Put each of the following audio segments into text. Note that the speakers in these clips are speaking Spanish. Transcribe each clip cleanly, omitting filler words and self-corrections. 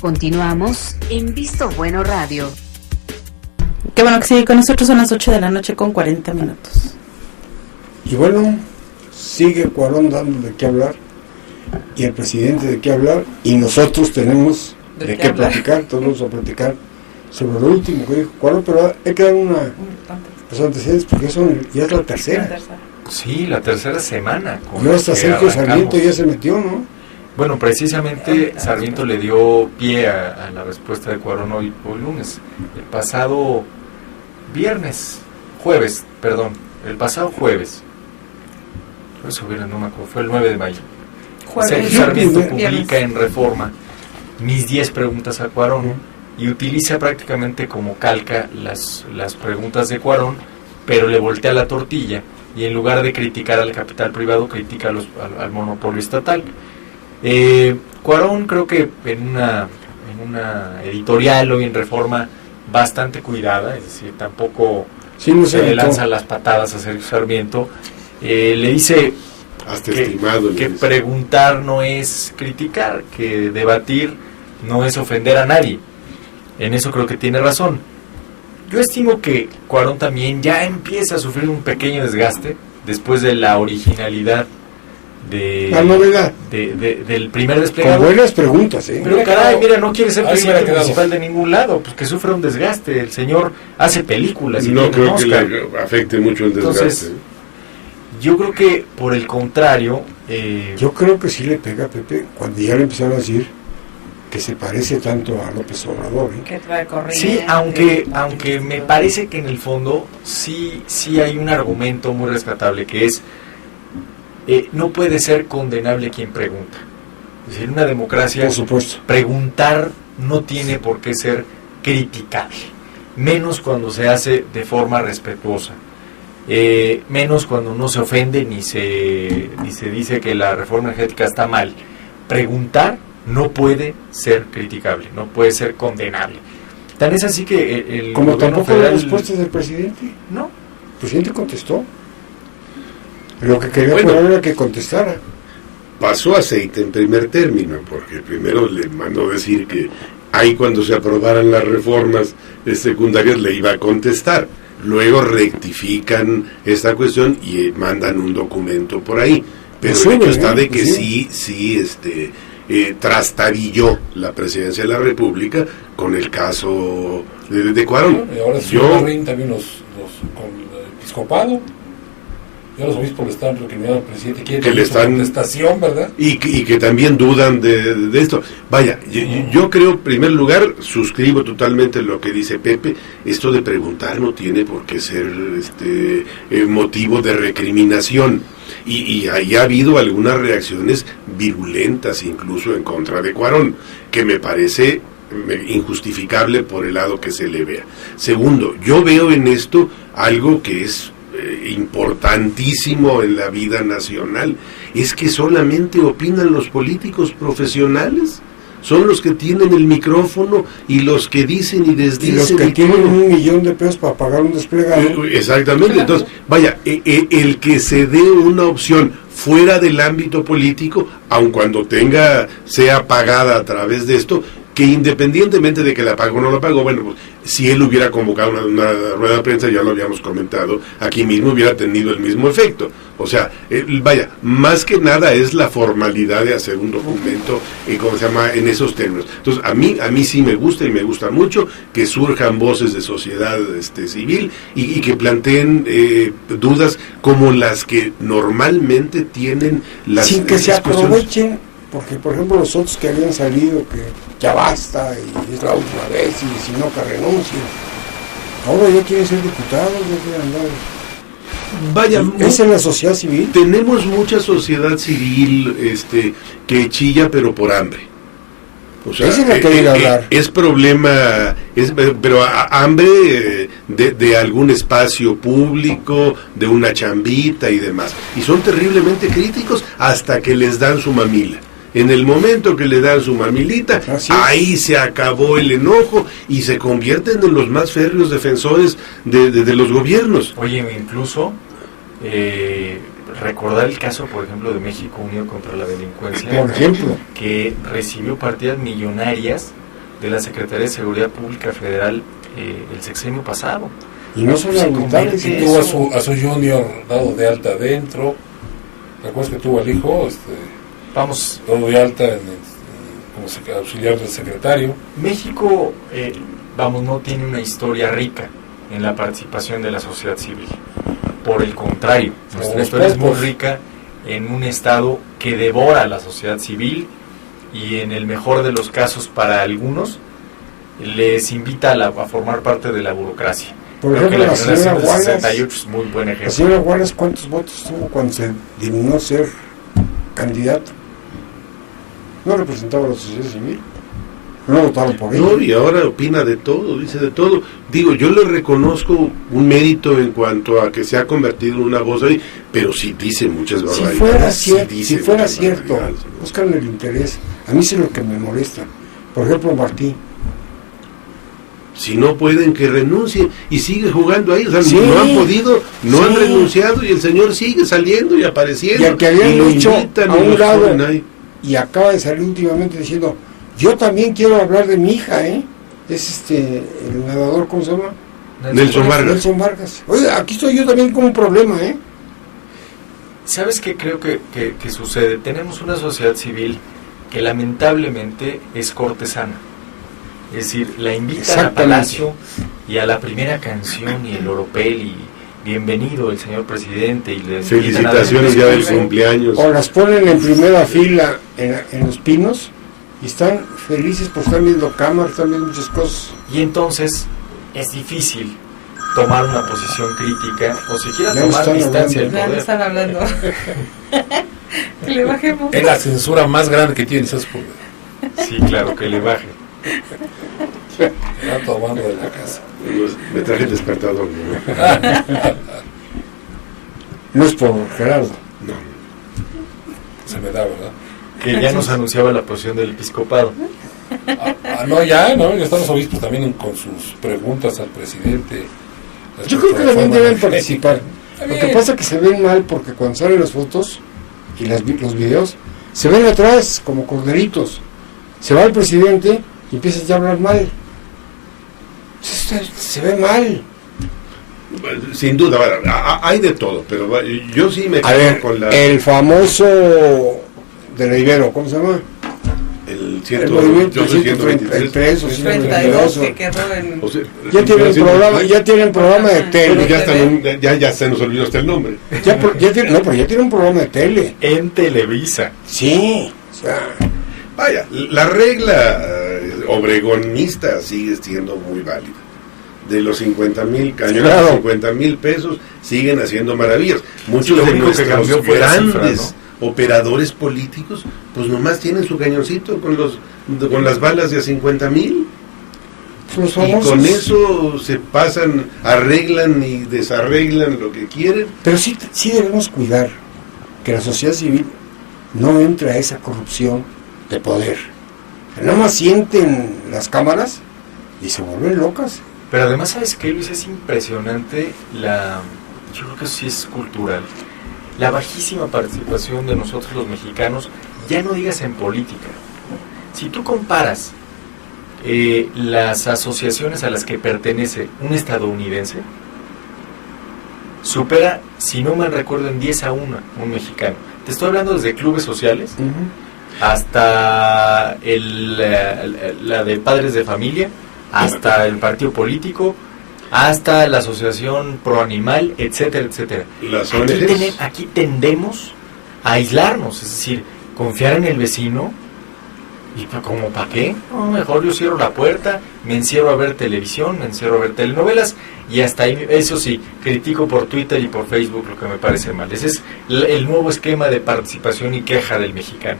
Continuamos en Visto Bueno Radio. Qué bueno que sigue con nosotros, son las 8 de la noche con 40 minutos. Y bueno, sigue Cuarón dando de qué hablar, y el presidente de qué hablar, y nosotros tenemos de qué platicar. Todos vamos a platicar sobre lo último que dijo Cuarón, pero hay que dar los antecedentes, porque ya es la tercera. Sí, la tercera semana. Y hasta Sergio Sarmiento ya se metió, ¿no? Bueno, precisamente Sarmiento le dio pie a la respuesta de Cuarón hoy lunes. El pasado jueves. Eso no me acuerdo, fue el 9 de mayo. Sergio Sarmiento publica en Reforma mis 10 preguntas a Cuarón y utiliza prácticamente como calca las preguntas de Cuarón, pero le voltea la tortilla y en lugar de criticar al capital privado, critica al monopolio estatal. Cuarón, creo que en una editorial hoy en Reforma bastante cuidada, es decir, tampoco se le lanza las patadas a Sergio Sarmiento, le dice que preguntar no es criticar, que debatir no es ofender a nadie. En eso creo que tiene razón. Yo estimo que Cuarón también ya empieza a sufrir un pequeño desgaste después de la originalidad la novedad del primer desplegado. Con buenas preguntas, Pero caray, mira, no quiere ser presidente municipal de ningún lado, pues que sufra un desgaste. El señor hace películas y no creo que le afecte mucho el desgaste. Entonces, yo creo que por el contrario, yo creo que sí le pega a Pepe cuando ya le empezaron a decir que se parece tanto a López Obrador, que trae corriente. Sí, aunque me parece que en el fondo sí hay un argumento muy rescatable, que es no puede ser condenable quien pregunta. Es decir, en una democracia, por supuesto, preguntar no tiene por qué ser criticable, menos cuando se hace de forma respetuosa, menos cuando no se ofende ni se dice que la reforma energética está mal. Preguntar no puede ser criticable, no puede ser condenable. Tan es así que el como gobierno tampoco federal, las respuestas del presidente. No. El presidente contestó. Lo que quería era que contestara. Pasó aceite en primer término, porque primero le mandó decir que ahí cuando se aprobaran las reformas secundarias le iba a contestar. Luego rectifican esta cuestión y mandan un documento por ahí. Pero el hecho está de que sí trastabilló la presidencia de la República con el caso de Cuarón. Y ahora también los con el episcopado. Ya los obispos le están recriminando al presidente que le están contestación, ¿verdad? Y que también dudan de esto. Vaya, yo creo, en primer lugar, suscribo totalmente lo que dice Pepe. Esto de preguntar no tiene por qué ser motivo de recriminación. Y ahí ha habido algunas reacciones virulentas, incluso en contra de Cuarón, que me parece injustificable por el lado que se le vea. Segundo, yo veo en esto algo que es importantísimo en la vida nacional, es que solamente opinan los políticos profesionales, son los que tienen el micrófono y los que dicen y desdicen. Y los que tienen $1 millón para pagar un desplegado. Exactamente, claro. Entonces, vaya, el que se dé una opción fuera del ámbito político, aun cuando sea pagada a través de esto, que independientemente de que la pagó o no la pagó, bueno, pues si él hubiera convocado una rueda de prensa, ya lo habíamos comentado, aquí mismo hubiera tenido el mismo efecto. O sea, vaya, más que nada es la formalidad de hacer un documento, en esos términos. Entonces, a mí sí me gusta y me gusta mucho que surjan voces de sociedad civil y que planteen dudas como las que normalmente tienen las... Sin que se aprovechen, porque por ejemplo los otros que habían salido, que ya basta y es la última vez y si no que renuncien, ahora ya quieren ser diputados, ya quieren andar. Vaya, es en la sociedad civil. Tenemos mucha sociedad civil que chilla pero por hambre. O sea, esa es la que viene a hablar. Es problema, pero hambre de algún espacio público, de una chambita y demás. Y son terriblemente críticos hasta que les dan su mamila. En el momento que le dan su mamilita, ahí se acabó el enojo y se convierten en los más férreos defensores de los gobiernos. Oye, incluso recordar el caso, por ejemplo, de México Unido contra la Delincuencia, por ejemplo, que recibió partidas millonarias de la Secretaría de Seguridad Pública Federal el sexenio pasado. Y no son lamentables. Tuvo a su junior dado de alta adentro. ¿Recuerdas que tuvo al hijo? Vamos. Dado de alta como auxiliar del secretario. México, no tiene una historia rica en la participación de la sociedad civil. Por el contrario, nuestra historia es muy rica en un Estado que devora a la sociedad civil y en el mejor de los casos para algunos les invita a formar parte de la burocracia. Por ejemplo, la señora Wallace, es muy buen ejemplo. La señora Wallace, ¿cuántos votos tuvo cuando se dignó ser candidato? No representaba a la sociedad civil. No votaron por ella. No, y ahora opina de todo, dice de todo. Digo, yo le reconozco un mérito en cuanto a que se ha convertido en una voz ahí, pero sí dice muchas barbaridades. Si fuera cierto, buscan el interés. A mí sí es lo que me molesta. Por ejemplo, Martí. Si no pueden, que renuncien y sigue jugando ahí. O sea, sí, no han podido, no sí, han renunciado y el señor sigue saliendo y apareciendo. Y al que habían dicho a un lado, y acaba de salir últimamente diciendo, yo también quiero hablar de mi hija, es el nadador, ¿cómo se llama? Nelson Vargas. Oye, aquí estoy yo también con un problema, ¿Sabes qué creo que sucede? Tenemos una sociedad civil que lamentablemente es cortesana. Es decir, la invitan a Palacio y a la primera canción y el oropel y bienvenido el señor presidente y les felicitaciones ya del cumpleaños. O las ponen en primera fila en Los Pinos y están felices porque están viendo cámaras, están viendo muchas cosas. Y entonces es difícil tomar una posición crítica o siquiera tomar distancia del poder. Ya están hablando. Que le bajemos. Es la censura más grande que tiene esas cosas. Sí, claro, que le baje. Está tomando de la casa. Me traje el despertador. No es por Gerardo. No. Se me da, ¿verdad? Que ya nos anunciaba la posición del episcopado. Ya están los obispos también con sus preguntas al presidente. Yo creo que también deben participar. Lo que pasa es que se ven mal porque cuando salen las fotos y los videos, se ven atrás como corderitos. Se va el presidente y empieza ya a hablar mal. Se ve mal. Sin duda, hay de todo, pero yo sí me quedo con el famoso de la Ibero, ¿cómo se llama? El 133 o 132 que quedó en... ya tienen programa de tele. Ya se nos olvidó hasta el nombre. Pero ya tiene un programa de tele. En Televisa. Sí, o sea... Vaya, la regla obregonista sigue siendo muy válida. De los 50,000 cañones, claro. 50,000 pesos siguen haciendo maravillas. Muchos de nuestros grandes operadores políticos, pues nomás tienen su cañoncito con las balas de a 50,000. Y con eso se pasan, arreglan y desarreglan lo que quieren. Pero sí debemos cuidar que la sociedad civil no entre a esa corrupción de poder. Nada más sienten las cámaras y se vuelven locas. Pero además, ¿sabes qué, Luis? Es impresionante yo creo que sí es cultural, la bajísima participación de nosotros los mexicanos, ya no digas en política. Si tú comparas las asociaciones a las que pertenece un estadounidense, supera, si no mal recuerdo, en 10-1 un mexicano. Te estoy hablando desde clubes sociales, hasta la de padres de familia, hasta el partido político, hasta la asociación pro animal, etcétera, etcétera. Aquí tendemos a aislarnos, es decir, confiar en el vecino, y como ¿para qué? No, mejor yo cierro la puerta, me encierro a ver televisión, me encierro a ver telenovelas, y hasta ahí, eso sí, critico por Twitter y por Facebook lo que me parece mal. Ese es el nuevo esquema de participación y queja del mexicano.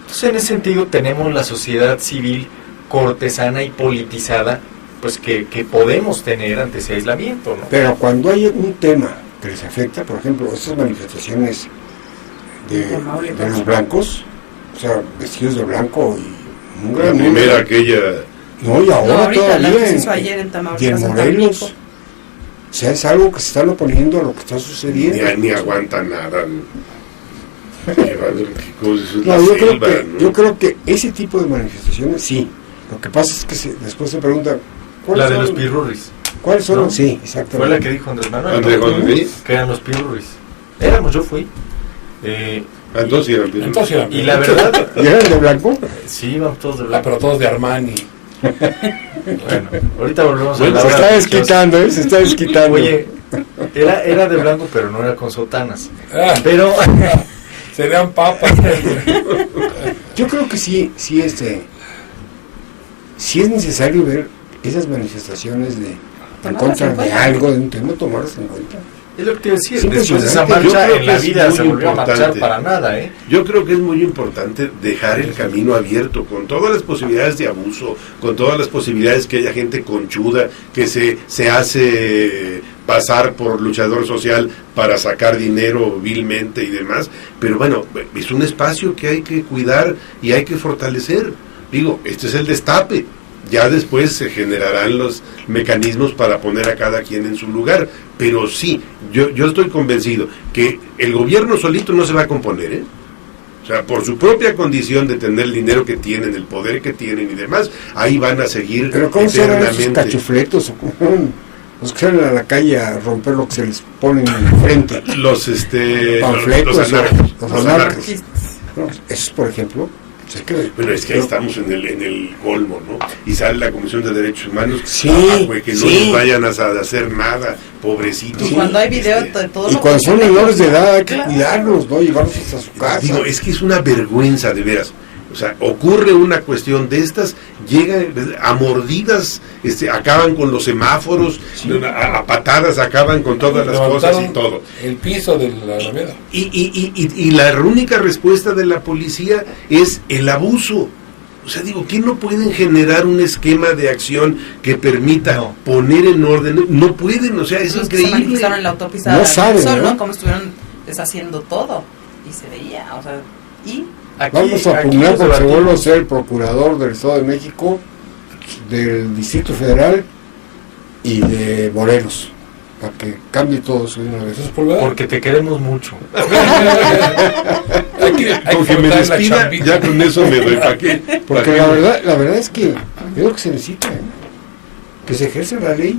Entonces, en ese sentido, tenemos la sociedad civil cortesana y politizada, pues que podemos tener ante ese aislamiento, ¿no? Pero cuando hay un tema que les afecta, por ejemplo, estas manifestaciones de los blancos, o sea, vestidos de blanco y un gran número. Primera aquella... No, y ahora todavía ayer en Tamaulipas, y en Morelos. O sea, es algo que se están oponiendo a lo que está sucediendo. Ni aguanta nada. Yo creo que ese tipo de manifestaciones sí, Lo que pasa es que después se pregunta... La de los pirurris. ¿Cuáles son? ¿No? Sí, exactamente. Fue la que dijo Andrés Manuel. Andrés Manuel. Que eran los pirurris. Yo fui. Entonces eran pirurris. Y la verdad... ¿Y eran de blanco? Sí, íbamos todos de blanco. Pero todos de Armani. Bueno, ahorita volvemos a Se está desquitando, se está desquitando. Oye, era de blanco, pero no era con sotanas. Pero... Serían papas. Yo creo que sí es necesario ver esas manifestaciones en contra de algo, de un tema, tomarlas en cuenta. Es lo que te decía, después de esa marcha en la vida se volvió a marchar para nada, ¿eh? Yo creo que es muy importante dejar el camino abierto, con todas las posibilidades de abuso, con todas las posibilidades que haya gente conchuda, que se hace pasar por luchador social para sacar dinero vilmente y demás, pero bueno, es un espacio que hay que cuidar y hay que fortalecer. Digo, este es el destape. Ya después se generarán los mecanismos para poner a cada quien en su lugar. Pero sí, yo estoy convencido que el gobierno solito no se va a componer, ¿eh? O sea, por su propia condición de tener el dinero que tienen, el poder que tienen y demás, ahí van a seguir. Pero ¿cómo serán esos cachufletos? Los que salen a la calle a romper lo que se les pone en frente. Los panfletos, los anarcos. Los anarcos. No, esos, por ejemplo... Bueno, es que ahí estamos en el colmo, ¿no? Y sale la Comisión de Derechos Humanos, sí, que no les vayan a hacer nada, pobrecitos. Y cuando hay video de todo. Y cuando son menores de edad hay que cuidarlos, ¿no? Llevarlos hasta su casa. Digo, es que es una vergüenza, de veras. O sea, ocurre una cuestión de estas, llega a mordidas, acaban con los semáforos, a patadas acaban con todas las cosas y todo. El piso de la Alameda. Y la única respuesta de la policía es el abuso. O sea, digo, ¿qué no pueden generar un esquema de acción que permita poner en orden? No pueden, o sea, es increíble. Se manifestaron en la autopista no saben, ¿no? Como estuvieron deshaciendo todo. Y se veía, o sea, vamos a pugnar porque vuelvo a ser el procurador del Estado de México, del Distrito Federal y de Morelos, para que cambie todo eso de una vez. Porque te queremos mucho. Con que me despida, ya con eso me doy. ¿Para qué? Porque la verdad es que es lo que se necesita, ¿eh? Que se ejerce la ley.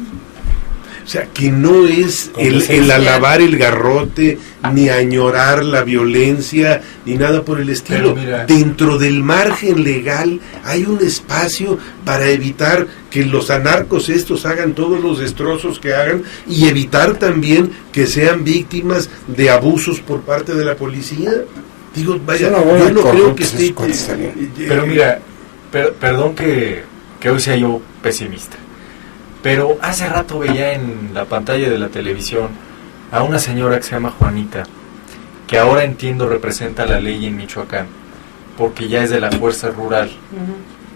O sea, que no es el alabar el garrote, ni añorar la violencia, ni nada por el estilo. Dentro del margen legal hay un espacio para evitar que los anarcos estos hagan todos los destrozos que hagan y evitar también que sean víctimas de abusos por parte de la policía. Digo, vaya, yo no creo que esté... Pero mira, perdón que hoy sea yo pesimista. Pero hace rato veía en la pantalla de la televisión a una señora que se llama Juanita, que ahora entiendo representa la ley en Michoacán, porque ya es de la fuerza rural.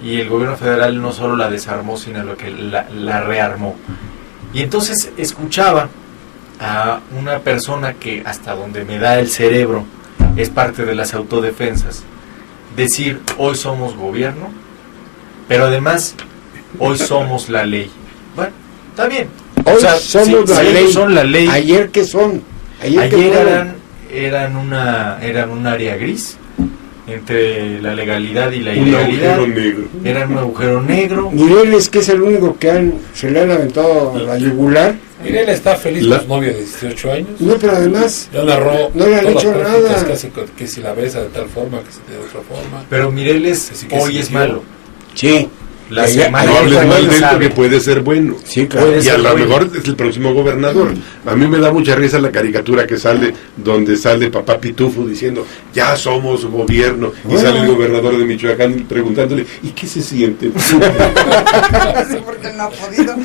Y el gobierno federal no solo la desarmó, sino que la rearmó. Y entonces escuchaba a una persona que, hasta donde me da el cerebro, es parte de las autodefensas, decir, hoy somos gobierno, pero además, hoy somos la ley. Bueno, está bien. Hoy somos la ley. ¿Ayer qué son? Ayer eran un área gris entre la legalidad y la ilegalidad. Eran un agujero negro. Mireles, que es el único que se le han aventado a la yugular. Mireles está feliz con su novia de 18 años. No, pero además ya narró, no le han hecho nada. Casi, que si la besa de tal forma, que si de otra forma. Pero Mireles hoy es malo. Sí. La semana no hables mal de esto, que puede ser bueno. Sí, claro. Y a lo mejor es el próximo gobernador. A mí me da mucha risa la caricatura que sale, donde sale papá Pitufo diciendo, ya somos gobierno, y sale el gobernador de Michoacán preguntándole, ¿y qué se siente? Sí, porque no ha podido.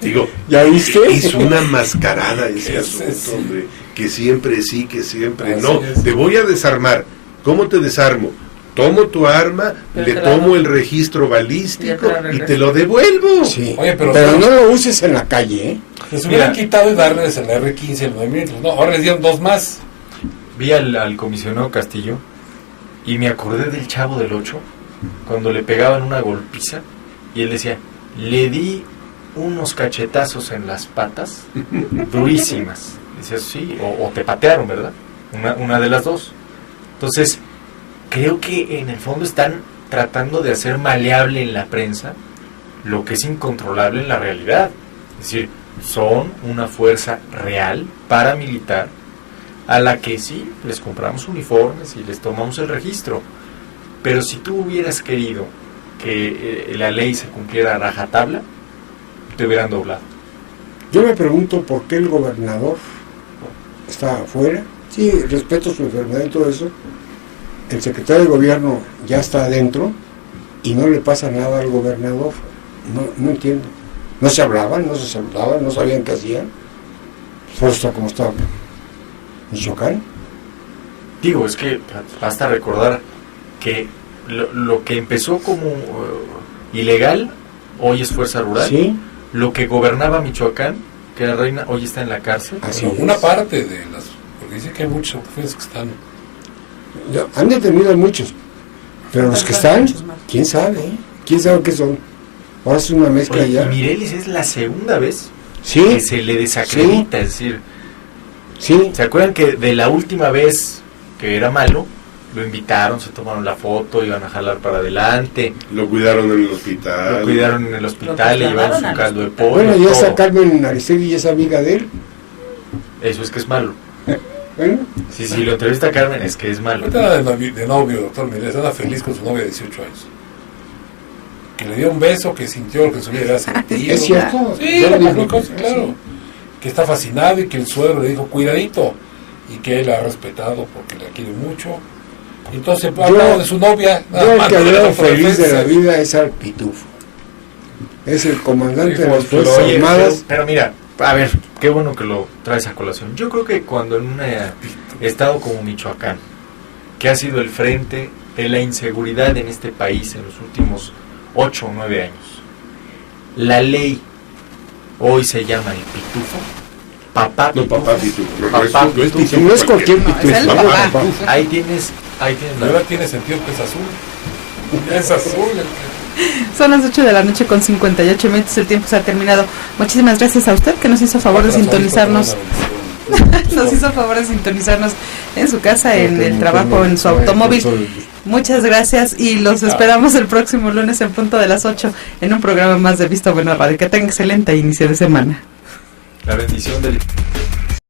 Digo, ¿ya viste? Es una mascarada ese asunto, hombre, que siempre sí, que siempre no. Te voy a desarmar. ¿Cómo te desarmo? Tomo tu arma, le tomo el registro balístico y te lo devuelvo. Sí. Oye, pero no lo uses en la calle, ¿eh? Les hubieran quitado y darles el R15 el 9 minutos. No, ahora les dieron 2 más. Vi al comisionado Castillo y me acordé del Chavo del 8 cuando le pegaban una golpiza y él decía, le di unos cachetazos en las patas durísimas. Decía, sí, o te patearon, ¿verdad? Una de las dos. Entonces, creo que en el fondo están tratando de hacer maleable en la prensa lo que es incontrolable en la realidad. Es decir, son una fuerza real, paramilitar, a la que sí, les compramos uniformes y les tomamos el registro. Pero si tú hubieras querido que la ley se cumpliera a rajatabla, te hubieran doblado. Yo me pregunto por qué el gobernador está afuera. Sí, respeto su enfermedad y todo eso. El secretario de gobierno ya está adentro y no le pasa nada al gobernador. No entiendo. No se hablaban, no se saludaban, no sabían qué hacían. Solo está como estaba Michoacán. Digo, es que basta recordar que lo que empezó como ilegal, hoy es fuerza rural. Sí. Lo que gobernaba Michoacán, que era reina, hoy está en la cárcel. Así Pero una parte de las... Porque dice que hay muchos autoridades que están... Han detenido a muchos, pero los que están, quién sabe qué son. Ahora es una mezcla. Oye, ya. Y Mireles es la segunda vez Sí. que se le desacredita, es decir, Sí. ¿se acuerdan que de la última vez que era malo, lo invitaron, se tomaron la foto, iban a jalar para adelante, Lo cuidaron en el hospital. lo cuidaron en el hospital, le llevaron su caldo de pollo, Bueno, ya todo. está Carmen Aristegui y es amiga de él. Eso es que es malo. Bueno, Si lo entrevista a Carmen, es que es malo. Ahorita anda de novio, doctor Mireles, anda feliz con su novia de 18 años. Que le dio un beso, que sintió lo que su vida era sentido. es cierto. Sí, Yo lo la digo. cosa, claro. Que está fascinado y que el suegro le dijo cuidadito. Y que él la ha respetado porque la quiere mucho. Entonces, hablando de su novia. Yo el que no le veo da feliz de la referencias. vida es al Pitufo. Es el comandante de las Pero, Fuerzas Oye, Armadas. pero mira, a ver, qué bueno que lo traes a colación. Yo creo que cuando en un estado como Michoacán, que ha sido el frente de la inseguridad en este país en los últimos 8 o 9 años, la ley hoy se llama el Pitufo, papá No, Pitufo. papá Pitufo. No, Papá no es Pitufo. Pitufo No es cualquier No, es Pitufo. el ¿no? papá. Papá. Ahí tienes Y la... ahora tiene sentido que es azul. Es azul. Son las 8 de la noche con 58 minutos, el tiempo se ha terminado. Muchísimas gracias a usted que nos hizo favor de sintonizarnos. Nos hizo favor de sintonizarnos en su casa, en el trabajo, en su automóvil. Muchas gracias y los esperamos el próximo lunes en punto de las 8 en un programa más de Visto Bueno Radio. Que tenga excelente inicio de semana. La bendición del...